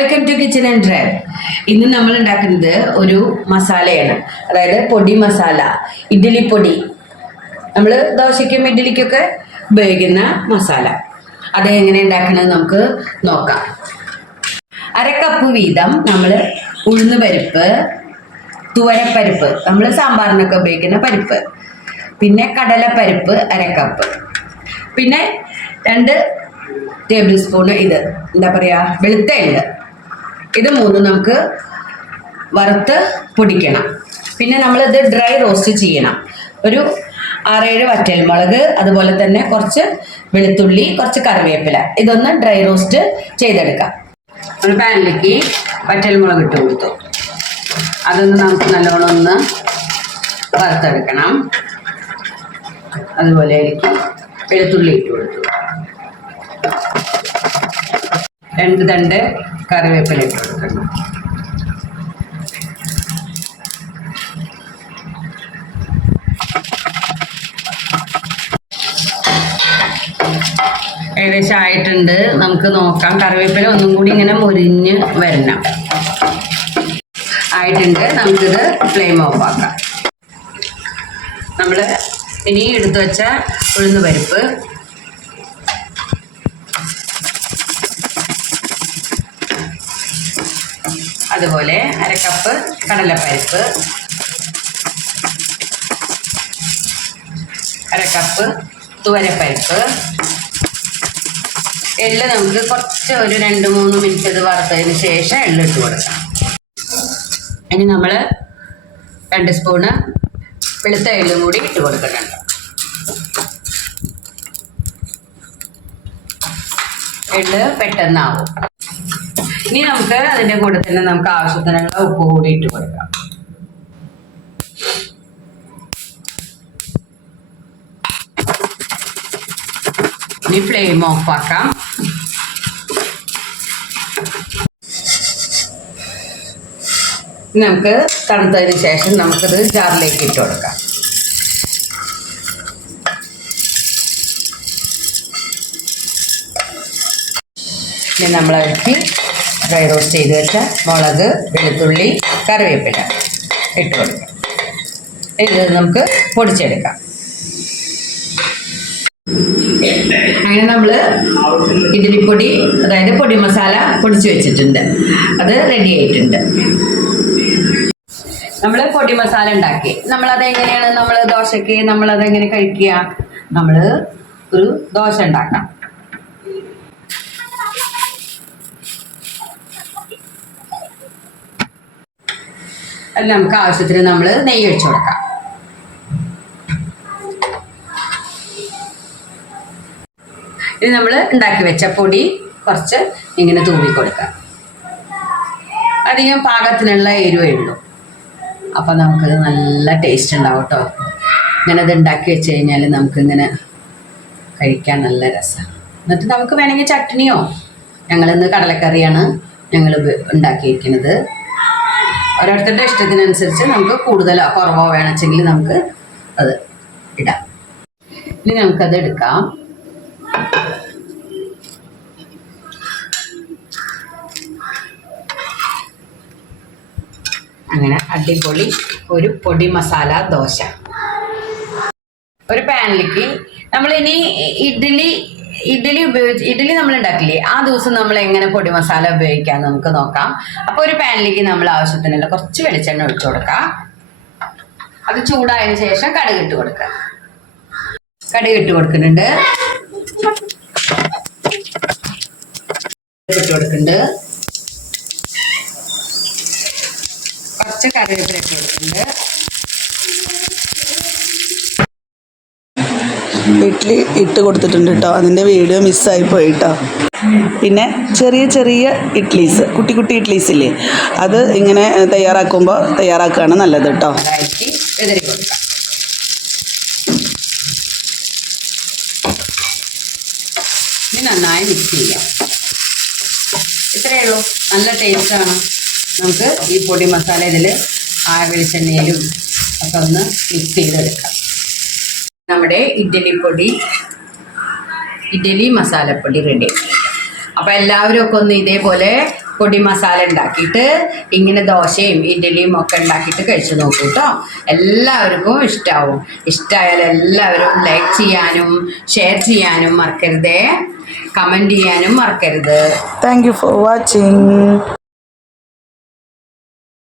Welcome to kitchen and drive ഇന്ന് നമ്മൾ ഉണ്ടാക്കുന്നത് ഒരു മസാലയാണ്. അതായത് പൊടി മസാല ഇഡ്ഡലി പൊടി. നമ്മൾ ദോശയ്ക്കും ഇഡ്ഡലിക്കൊക്കെ ഉപയോഗിക്കുന്ന മസാല. അത് എങ്ങനെ ഉണ്ടാക്കണത് നമുക്ക് നോക്കാം. അര കപ്പ് വീതം നമ്മൾ ഉഴുന്ന് പരിപ്പ് തുവരപ്പരിപ്പ് നമ്മൾ സാമ്പാറിനൊക്കെ ഉപയോഗിക്കുന്ന പരിപ്പ്. പിന്നെ കടലപ്പരിപ്പ് അര കപ്പ് പിന്നെ രണ്ട് ടേബിൾ സ്പൂൺ ഇത് എന്താ പറയുക വെളുത്ത എള്ള് ഇത് മൂന്നും നമുക്ക് വറുത്ത് പൊടിക്കണം. പിന്നെ നമ്മളിത് ഡ്രൈ റോസ്റ്റ് ചെയ്യണം. ഒരു ആറേഴ് വറ്റൽമുളക് അതുപോലെ തന്നെ കുറച്ച് വെളുത്തുള്ളി കുറച്ച് കറിവേപ്പില. ഇതൊന്ന് ഡ്രൈ റോസ്റ്റ് ചെയ്തെടുക്കാം. ഒരു പാനിലേക്ക് വറ്റൽമുളക് ഇട്ട് കൊടുത്തു. അതൊന്ന് നമുക്ക് നല്ലോണം ഒന്ന് വറുത്തെടുക്കണം. അതുപോലെ എനിക്ക് വെളുത്തുള്ളി ഇട്ട് കൊടുത്തു. രണ്ട് തണ്ട് കറിവേപ്പില ഏകദേശം ആയിട്ടുണ്ട്. നമുക്ക് നോക്കാം. കറിവേപ്പില ഒന്നും കൂടി ഇങ്ങനെ മുരിഞ്ഞ് വരണം. ആയിട്ടുണ്ട്. നമുക്കിത് ഫ്ലെയിം ഓഫ് ആക്കാം. നമ്മൾ ഇനി എടുത്തു വെച്ച ഉഴുന്ന് പരിപ്പ് അതുപോലെ അര കപ്പ് കടലപ്പരിപ്പ്. അര കപ്പ് തുവരപ്പരിപ്പ്. എള്ള് നമുക്ക് കുറച്ച് ഒരു രണ്ട് മൂന്ന് മിനിറ്റ് ഇത് വറുത്തതിന് ശേഷം എള്ള് ഇട്ട് കൊടുക്കാം. ഇനി നമ്മൾ രണ്ട് സ്പൂണ് വെളുത്ത എള്ളും കൂടി ഇട്ട് കൊടുക്കുന്നുണ്ട്. എള്ള് പെട്ടെന്നാവും. ഇനി നമുക്ക് അതിന്റെ കൂടെ തന്നെ നമുക്ക് ആവശ്യത്തിനുള്ള ഉപ്പ് കൂടി ഇട്ട് കൊടുക്കാം. ഇനി ഫ്ലെയിം ഓഫ് ആക്കാം. നമുക്ക് തണുത്തതിന് ശേഷം നമുക്കത് ജാറിലേക്ക് ഇട്ട് കൊടുക്കാം. ഇനി നമ്മളതിലേക്ക് ഡ്രൈ റോസ്റ്റ് ചെയ്ത് വെച്ച മുളക് വെളുത്തുള്ളി കറിവേപ്പില ഇട്ട് കൊടുക്കാം. ഇത് നമുക്ക് പൊടിച്ചെടുക്കാം. അങ്ങനെ നമ്മൾ ഇഡ്ഡലിപ്പൊടി അതായത് പൊടി മസാല പൊടിച്ചു വെച്ചിട്ടുണ്ട്. അത് റെഡി ആയിട്ടുണ്ട്. നമ്മൾ പൊടി മസാല ഉണ്ടാക്കി. നമ്മളത് എങ്ങനെയാണ്? നമ്മൾ ദോശയ്ക്ക് നമ്മളത് എങ്ങനെ കഴിക്കുക? നമ്മൾ ഒരു ദോശ ഉണ്ടാക്കാം അതിൽ നമുക്ക് ആവശ്യത്തിന് നമ്മൾ നെയ്യ് ഒഴിച്ചു കൊടുക്കാം. ഇനി നമ്മൾ ഉണ്ടാക്കി വെച്ച പൊടി കുറച്ച് ഇങ്ങനെ തൂവി കൊടുക്കാം. അധികം പാകത്തിനുള്ള എരിവേ ഉള്ളൂ. അപ്പം നമുക്കത് നല്ല ടേസ്റ്റ് ഉണ്ടാവും കേട്ടോ ഇങ്ങനെ ഇത് ഉണ്ടാക്കി വെച്ച് കഴിഞ്ഞാൽ നമുക്കിങ്ങനെ കഴിക്കാൻ നല്ല രസമാണ് എന്നിട്ട് നമുക്ക് വേണമെങ്കിൽ ചട്നിയോ? ഞങ്ങളിന്ന് കടലക്കറിയാണ് ഞങ്ങൾ ഉണ്ടാക്കിയിരിക്കുന്നത്. ഓരോരുത്തരുടെ ഇഷ്ടത്തിനനുസരിച്ച് നമുക്ക് കൂടുതലോ കുറവോ വേണമെങ്കിൽ നമുക്ക് അത് ഇടാം. ഇനി നമുക്കത് എടുക്കാം. അങ്ങനെ അടിപൊളി ഒരു പൊടി മസാല ദോശ. ഒരു പാനിലേക്ക് നമ്മളിനി ഇഡ്ഡലി ഇഡ്ഡലി ഉപയോഗിച്ച് ഇഡ്ഡലി നമ്മൾ ഉണ്ടാക്കില്ലേ ആ ദിവസം നമ്മൾ എങ്ങനെ പൊടി മസാല ഉപയോഗിക്കാം നമുക്ക് നോക്കാം. അപ്പോൾ ഒരു പാനിലേക്ക് നമ്മൾ ആവശ്യത്തിനുള്ള കുറച്ച് വെളിച്ചെണ്ണ ഒഴിച്ചു കൊടുക്കാം. അത് ചൂടായതിനു ശേഷം കടുക് ഇട്ട് കൊടുക്കാം കടുക് ഇട്ട് കൊടുക്കുന്നുണ്ട്. ഇട്ട് കൊടുക്കുന്നുണ്ട്. കുറച്ച് കറിവേപ്പില ഇട്ട് കൊടുക്കുന്നുണ്ട്. ഇഡ്ഡലി ഇട്ട് കൊടുത്തിട്ടുണ്ട് കേട്ടോ അതിന്റെ വീഡിയോ മിസ്സായി പോയി കേട്ടോ പിന്നെ ചെറിയ ചെറിയ ഇഡ്ലീസ് കുട്ടി കുട്ടി ഇഡ്ലീസ് ഇല്ലേ? അത് ഇങ്ങനെ തയ്യാറാക്കുമ്പോൾ തയ്യാറാക്കുകയാണ് നല്ലത് കേട്ടോ നന്നായി മിക്സ് ചെയ്യാം. ഇത്രയേ ഉള്ളൂ. നല്ല ടേസ്റ്റാണ് നമുക്ക് ഈ പൊടി മസാല ഇതിൽ ആ വെളിച്ചെണ്ണയിലും ഒക്കെ ഒന്ന് മിക്സ് ചെയ്തെടുക്കാം. നമ്മുടെ ഇഡ്ഡലി പൊടി ഇഡ്ഡലി മസാലപ്പൊടി റെഡി അപ്പോൾ എല്ലാവരും ഒക്കെ ഒന്ന് ഇതേപോലെ പൊടി മസാല ഉണ്ടാക്കിയിട്ട് ഇങ്ങനെ ദോശയും ഇഡ്ഡലിയും ഒക്കെ ഉണ്ടാക്കിയിട്ട് കഴിച്ചു നോക്കൂ കേട്ടോ എല്ലാവർക്കും ഇഷ്ടമാവും ഇഷ്ടമായാൽ എല്ലാവരും ലൈക്ക് ചെയ്യാനും ഷെയർ ചെയ്യാനും മറക്കരുതേ. കമന്റ് ചെയ്യാനും മറക്കരുത്. Thank you for watching